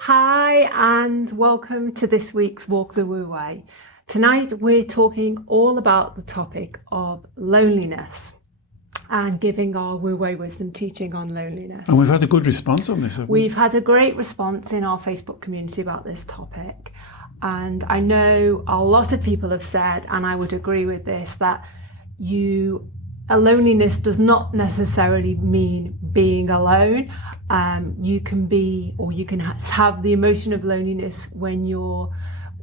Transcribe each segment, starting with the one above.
Hi, and welcome to this week's Walk the Wu Wei. Tonight we're talking all about the topic of loneliness and giving our Wu Wei wisdom teaching on loneliness. And we've had a good response on this, haven't we? We've had a great response in our Facebook community about this topic. And I know a lot of people have said, and I would agree with this, that loneliness does not necessarily mean being alone. You can be, or you can have the emotion of loneliness when you're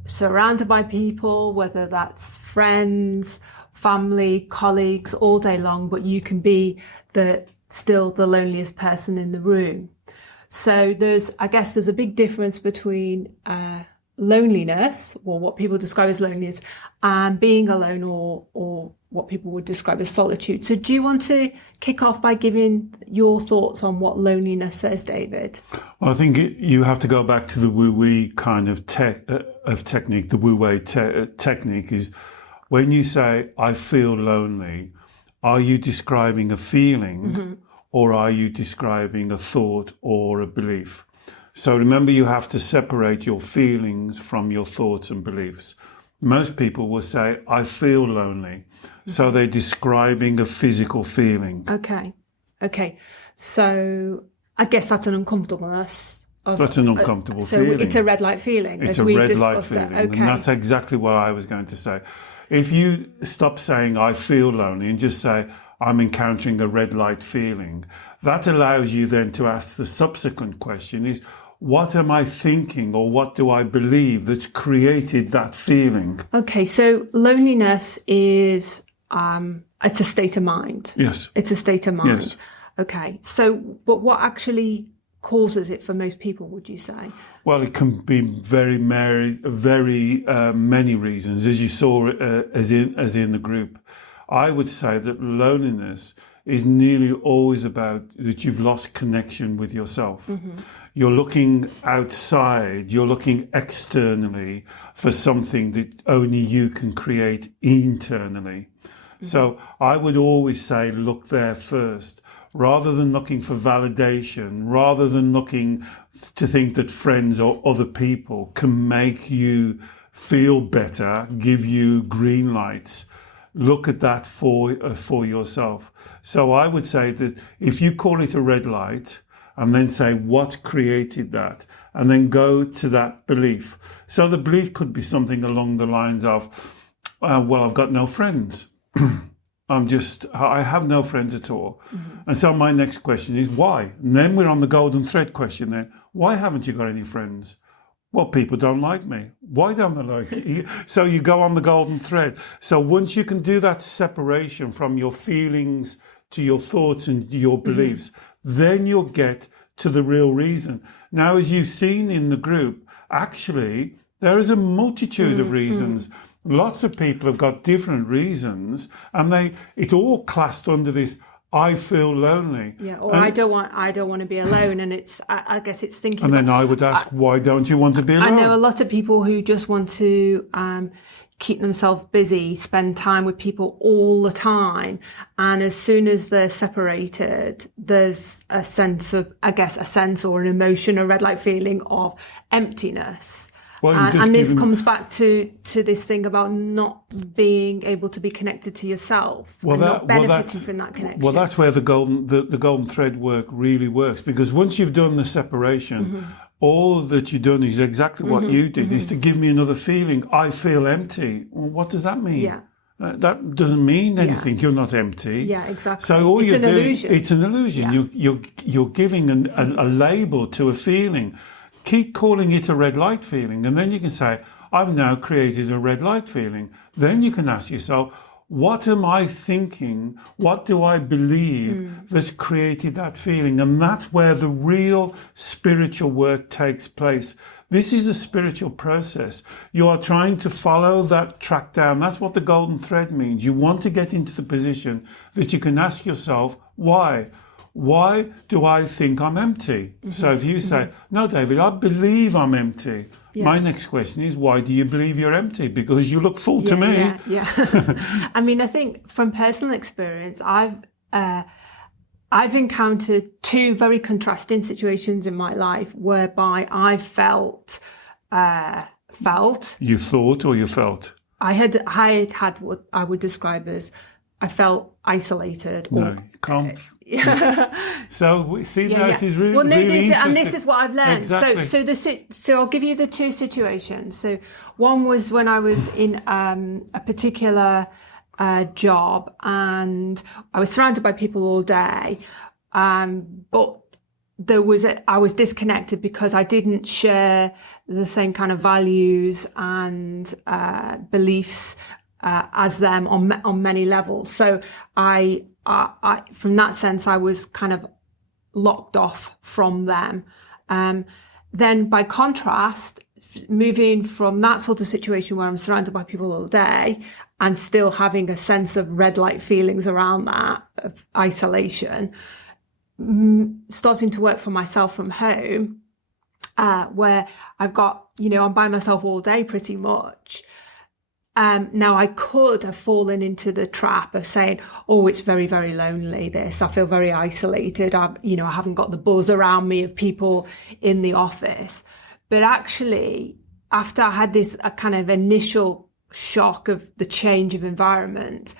surrounded by people, whether that's friends, family, colleagues, all day long, but you can be still the loneliest person in the room. So there's a big difference between loneliness, or what people describe as loneliness, and being alone, or what people would describe as solitude. So do you want to kick off by giving your thoughts on what loneliness is, David? Well, I think you have to go back to the Wu Wei kind of technique. The Wu Wei technique is when you say, I feel lonely, are you describing a feeling or are you describing a thought or a belief? So remember, you have to separate your feelings from your thoughts and beliefs. Most people will say, I feel lonely. So they're describing a physical feeling. Okay. So I guess that's an uncomfortableness. That's an uncomfortable feeling. So it's a red light feeling. It's a red light feeling. Okay. And that's exactly what I was going to say. If you stop saying, I feel lonely, and just say, I'm encountering a red light feeling, that allows you then to ask the subsequent question is, what am I thinking, or what do I believe that's created that feeling? Okay, so loneliness is, it's a state of mind. Yes. It's a state of mind. Yes. Okay, so but what actually causes it for most people, would you say? Well, it can be very many reasons, as you saw as in the group. I would say that loneliness is nearly always about that you've lost connection with yourself. You're looking outside, you're looking externally for something that only you can create internally. So I would always say, look there first, rather than looking for validation, rather than looking to think that friends or other people can make you feel better, give you green lights. Look at that for yourself. So I would say that if you call it a red light, and then say what created that, and then go to that belief. So the belief could be something along the lines of, well, I've got no friends. I have no friends at all. And so my next question is why? And then we're on the golden thread question then. Why haven't you got any friends? Well, people don't like me. Why don't they like you? So you go on the golden thread. So once you can do that separation from your feelings to your thoughts and your beliefs, then you'll get to the real reason. Now, as you've seen in the group, actually, there is a multitude of reasons. Lots of people have got different reasons, and it's all classed under this, I feel lonely. Yeah, or I don't want to be alone. And I guess it's thinking. And then I would ask, why don't you want to be alone? I know a lot of people who just want to keep themselves busy, spend time with people all the time. And as soon as they're separated, there's a sense or an emotion, a red light feeling of emptiness. Well, and this comes back to this thing about not being able to be connected to yourself, not benefiting from that connection. Well, that's where the golden thread work really works, because once you've done the separation, all that you've done is exactly what you did, is to give me another feeling. I feel empty. Well, what does that mean? Yeah. That doesn't mean anything. Yeah. You're not empty. Yeah, exactly. So all it's an illusion. It's an illusion. Yeah. You're giving a label to a feeling. Keep calling it a red light feeling, and then you can say, I've now created a red light feeling. Then you can ask yourself, what am I thinking? What do I believe that's created that feeling? And that's where the real spiritual work takes place. This is a spiritual process. You are trying to follow that track down. That's what the golden thread means. You want to get into the position that you can ask yourself, why? Why do I think I'm empty? So if you say, no, David, I believe I'm empty. Yeah. My next question is, why do you believe you're empty? Because you look full to me. Yeah. I mean, I think from personal experience, I've encountered two very contrasting situations in my life whereby I felt. You thought or you felt? I had what I would describe as I felt isolated. No, you can't. So we see this is really, well, no, really interesting. and this is what I've learned. Exactly. So I'll give you the two situations. So one was when I was in a particular job, and I was surrounded by people all day, but I was disconnected because I didn't share the same kind of values and beliefs as them on many levels. So I from that sense, I was kind of locked off from them. Then by contrast, moving from that sort of situation where I'm surrounded by people all day and still having a sense of red light feelings around that, of isolation, starting to work for myself from home, where I've got, I'm by myself all day pretty much. Now I could have fallen into the trap of saying, oh, it's very, very lonely, this. I feel very isolated. I haven't got the buzz around me of people in the office. But actually, after I had this kind of initial shock of the change of environment,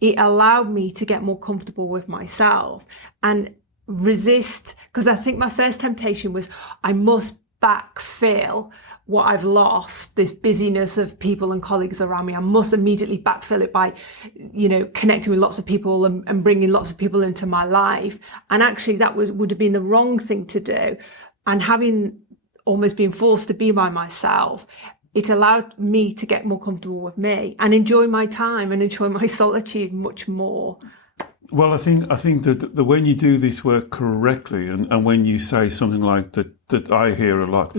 it allowed me to get more comfortable with myself and resist, because I think my first temptation was I must backfill what I've lost, this busyness of people and colleagues around me. I must immediately backfill it by, connecting with lots of people and bringing lots of people into my life. And actually that would have been the wrong thing to do. And having almost been forced to be by myself, it allowed me to get more comfortable with me and enjoy my time and enjoy my solitude much more. Well, I think that when you do this work correctly, and when you say something like that I hear a lot,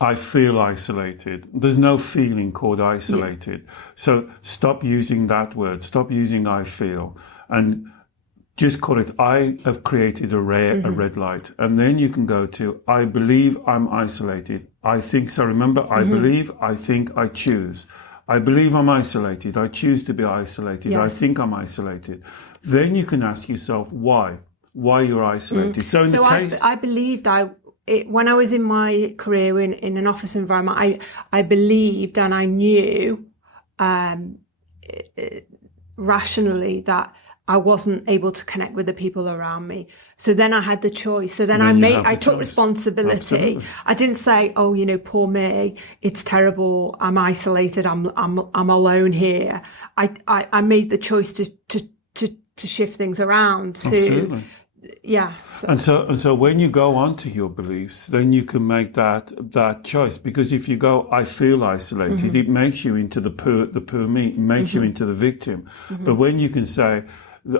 I feel isolated. There's no feeling called isolated. Yeah. So stop using that word. Stop using I feel, and just call it I have created a red light. And then you can go to I believe I'm isolated. I think so. Remember, I believe, I think, I choose. I believe I'm isolated. I choose to be isolated. I think I'm isolated. Then you can ask yourself why you're isolated. So in the case, I believed when I was in my career in an office environment, I believed and I knew rationally that I wasn't able to connect with the people around me. So then I had the choice. So then I took responsibility. Absolutely. I didn't say, oh, poor me, it's terrible, I'm isolated, I'm alone here. I made the choice to shift things around. Absolutely. Yeah. And so when you go on to your beliefs, then you can make that choice. Because if you go, I feel isolated, it makes you into the poor me, it makes you into the victim. But when you can say,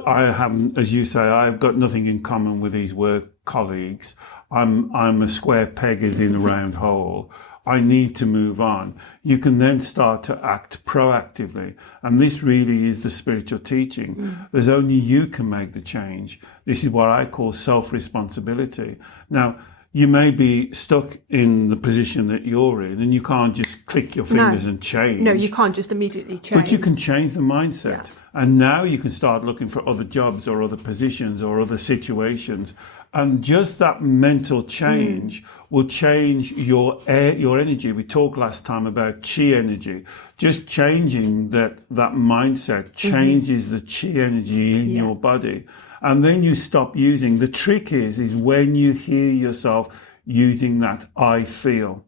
I haven't, as you say, I've got nothing in common with these work colleagues. I'm a square peg is in a round hole. I need to move on. You can then start to act proactively. And this really is the spiritual teaching. There's only you can make the change. This is what I call self-responsibility. Now, you may be stuck in the position that you're in and you can't just click your fingers and change. No, you can't just immediately change. But you can change the mindset. Yeah. And now you can start looking for other jobs or other positions or other situations. And just that mental change will change your energy. We talked last time about chi energy. Just changing that mindset changes the chi energy in your body. And then you stop using. The trick is when you hear yourself using that I feel.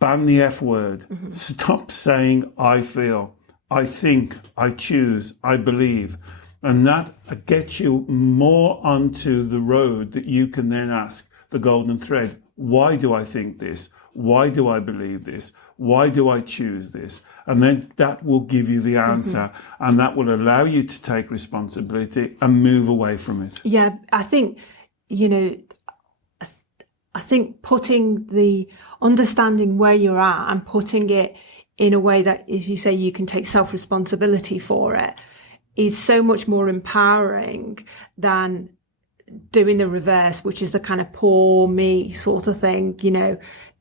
Ban the F word. Stop saying I feel. I think, I choose, I believe. And that gets you more onto the road that you can then ask the golden thread. Why do I think this? Why do I believe this? Why do I choose this? And then that will give you the answer, and that will allow you to take responsibility and move away from it. Yeah, I think, putting the understanding where you're at and putting it in a way that, as you say, you can take self-responsibility for it is so much more empowering than doing the reverse, which is the kind of poor me sort of thing.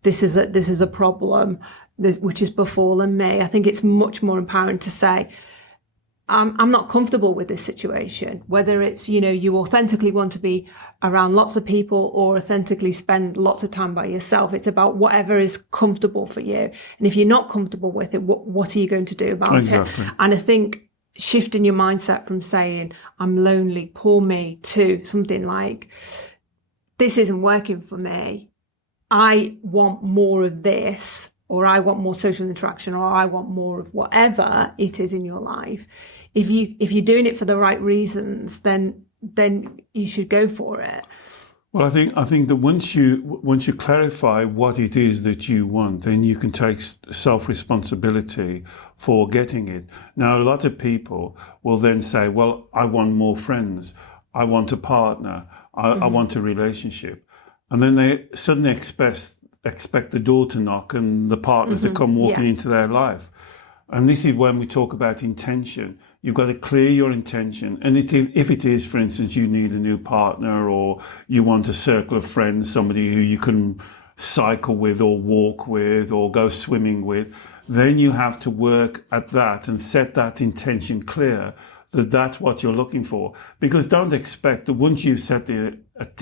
This is a problem which has befallen me. I think it's much more empowering to say, I'm not comfortable with this situation, whether it's, you authentically want to be around lots of people or authentically spend lots of time by yourself. It's about whatever is comfortable for you. And if you're not comfortable with it, what are you going to do about it? And I think shifting your mindset from saying, I'm lonely, poor me, to something like, this isn't working for me. I want more of this, or I want more social interaction, or I want more of whatever it is in your life. If you're doing it for the right reasons, then you should go for it. Well, I think that once you clarify what it is that you want, then you can take self-responsibility for getting it. Now, a lot of people will then say, well, I want more friends, I want a partner, I want a relationship. And then they suddenly expect the door to knock and the partners to come walking into their life. And this is when we talk about intention. You've got to clear your intention. And if it is, for instance, you need a new partner, or you want a circle of friends, somebody who you can cycle with or walk with or go swimming with, then you have to work at that and set that intention clear, that that's what you're looking for. Because don't expect that once you've set the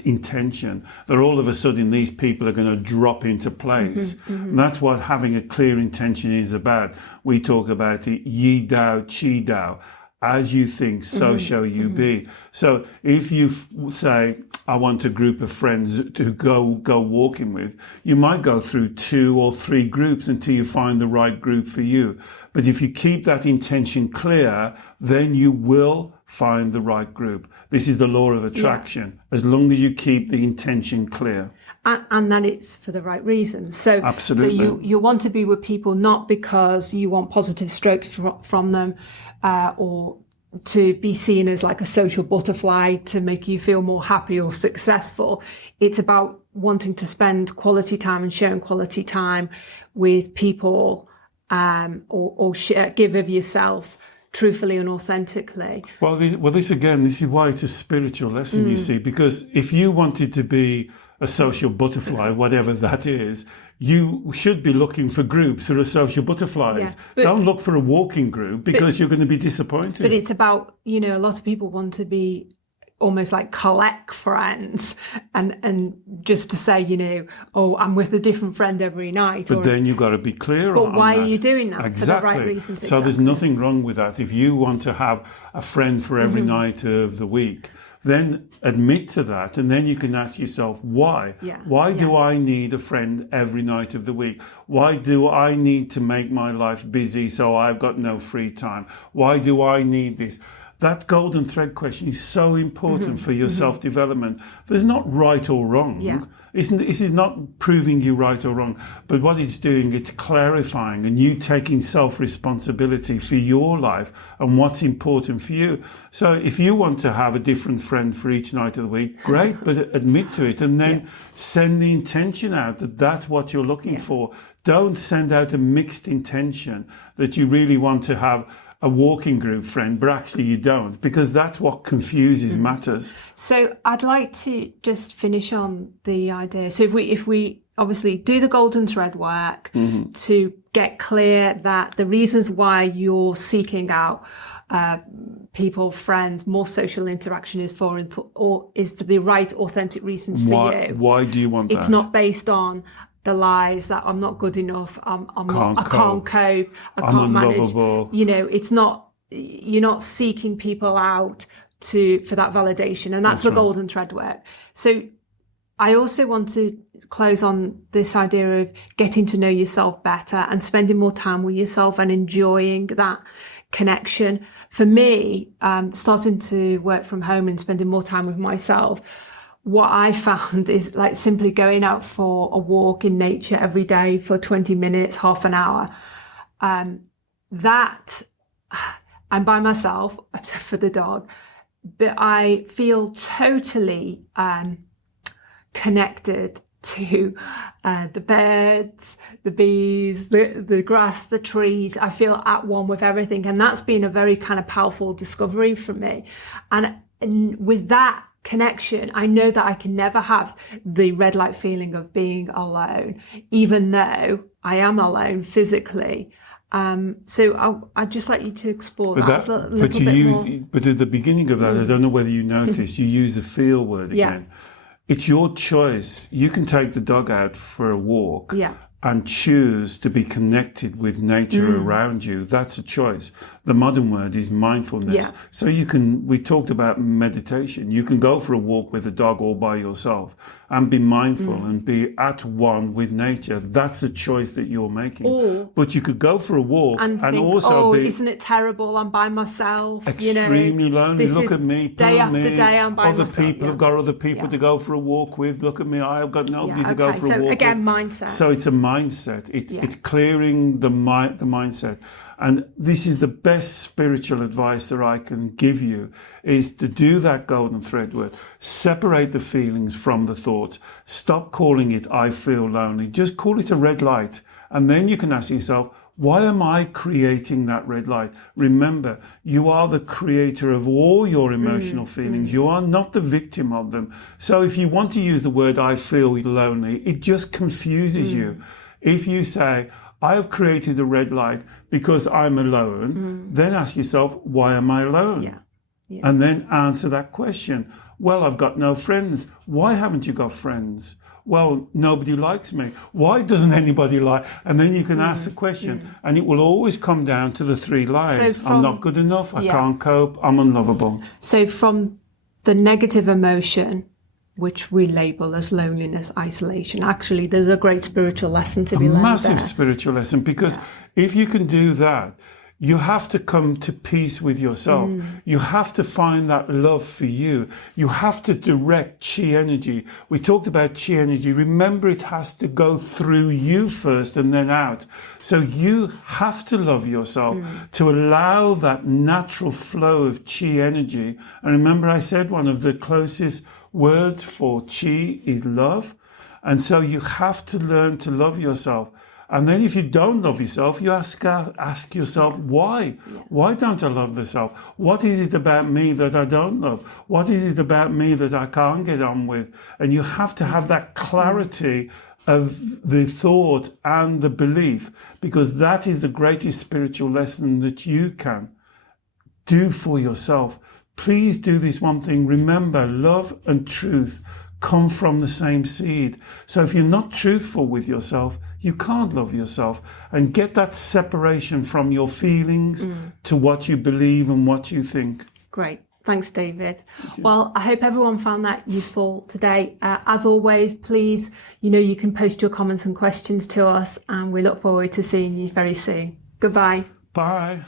intention, that all of a sudden these people are going to drop into place. And that's what having a clear intention is about. We talk about it, yi dao, qi dao. As you think, so shall you be. So if you say, I want a group of friends to go walking with, you might go through 2 or 3 groups until you find the right group for you. But if you keep that intention clear, then you will find the right group. This is the law of attraction, as long as you keep the intention clear. And that it's for the right reasons. So, absolutely. So you want to be with people not because you want positive strokes from them, or to be seen as like a social butterfly to make you feel more happy or successful. It's about wanting to spend quality time and sharing quality time with people, or give of yourself truthfully and authentically. Well, this is why it's a spiritual lesson, you see, because if you wanted to be a social butterfly, whatever that is, you should be looking for groups that are social butterflies. Don't look for a walking group, because you're going to be disappointed. But it's about, a lot of people want to be almost like collect friends and just to say, oh, I'm with a different friend every night. But then you've got to be clear on that. But why are you doing that? Exactly. For the right reasons. So there's nothing wrong with that. If you want to have a friend for every night of the week, then admit to that, and then you can ask yourself, why? Why do I need a friend every night of the week? Why do I need to make my life busy so I've got no free time? Why do I need this? That golden thread question is so important for your self-development. There's not right or wrong. This is not proving you right or wrong, but what it's doing, it's clarifying and you taking self-responsibility for your life and what's important for you. So if you want to have a different friend for each night of the week, great, but admit to it, and then send the intention out that that's what you're looking for. Don't send out a mixed intention that you really want to have a walking group friend, but actually you don't, because that's what confuses matters. So I'd like to just finish on the idea. So if we obviously do the golden thread work to get clear that the reasons why you're seeking out people, friends, more social interaction is for the right, authentic reasons for you. Why do you want that? It's not based on the lies that I'm not good enough, I can't cope, I can't manage. It's not, you're not seeking people out for that validation, and that's the golden thread work. So I also want to close on this idea of getting to know yourself better and spending more time with yourself and enjoying that connection. For me, starting to work from home and spending more time with myself, what I found is like simply going out for a walk in nature every day for 20 minutes, half an hour. That I'm by myself, except for the dog, but I feel totally connected to the birds, the bees, the grass, the trees. I feel at one with everything. And that's been a very kind of powerful discovery for me. And with that connection, I know that I can never have the red light feeling of being alone, even though I am alone physically. So I'd just like you to explore that a little but you bit use, more. but at the beginning of that, I don't know whether you noticed, you use the feel word again. It's your choice. You can take the dog out for a walk and choose to be connected with nature around you. That's a choice. The modern word is mindfulness. So we talked about meditation. You can go for a walk with a dog all by yourself and be mindful and be at one with nature. That's a choice that you're making. But you could go for a walk and think, also be, isn't it terrible? I'm by myself. Extremely lonely. Look at me. Day after day, I'm by myself. Other people have got other people to go for a walk with. Look at me. I've got nobody to go for a walk with. Again, mindset. So it's a mindset. It's clearing the mindset. And this is the best spiritual advice that I can give you, is to do that golden thread word. Separate the feelings from the thoughts. Stop calling it, I feel lonely. Just call it a red light. And then you can ask yourself, why am I creating that red light? Remember, you are the creator of all your emotional feelings. You are not the victim of them. So if you want to use the word, I feel lonely, it just confuses you. If you say, I have created a red light because I'm alone, then ask yourself, why am I alone? And then answer that question. Well, I've got no friends. Why haven't you got friends? Well, nobody likes me. Why doesn't anybody like? And then you can ask the question, and it will always come down to the three lies. I'm not good enough. I can't cope. I'm unlovable. So from the negative emotion, which we label as loneliness, isolation, actually, there's a great spiritual lesson to be learned. A massive spiritual lesson, because if you can do that, you have to come to peace with yourself. You have to find that love for you. You have to direct chi energy. We talked about chi energy. Remember, it has to go through you first and then out. So you have to love yourself to allow that natural flow of chi energy. And remember, I said one of the closest words for chi is love. And so you have to learn to love yourself. And then if you don't love yourself, you ask yourself, why? Why don't I love myself? What is it about me that I don't love? What is it about me that I can't get on with? And you have to have that clarity of the thought and the belief, because that is the greatest spiritual lesson that you can do for yourself. Please do this one thing. Remember, love and truth come from the same seed. So if you're not truthful with yourself, you can't love yourself. And get that separation from your feelings to what you believe and what you think. Great. Thanks, David. Well, I hope everyone found that useful today. As always, please, you can post your comments and questions to us, and we look forward to seeing you very soon. Goodbye. Bye.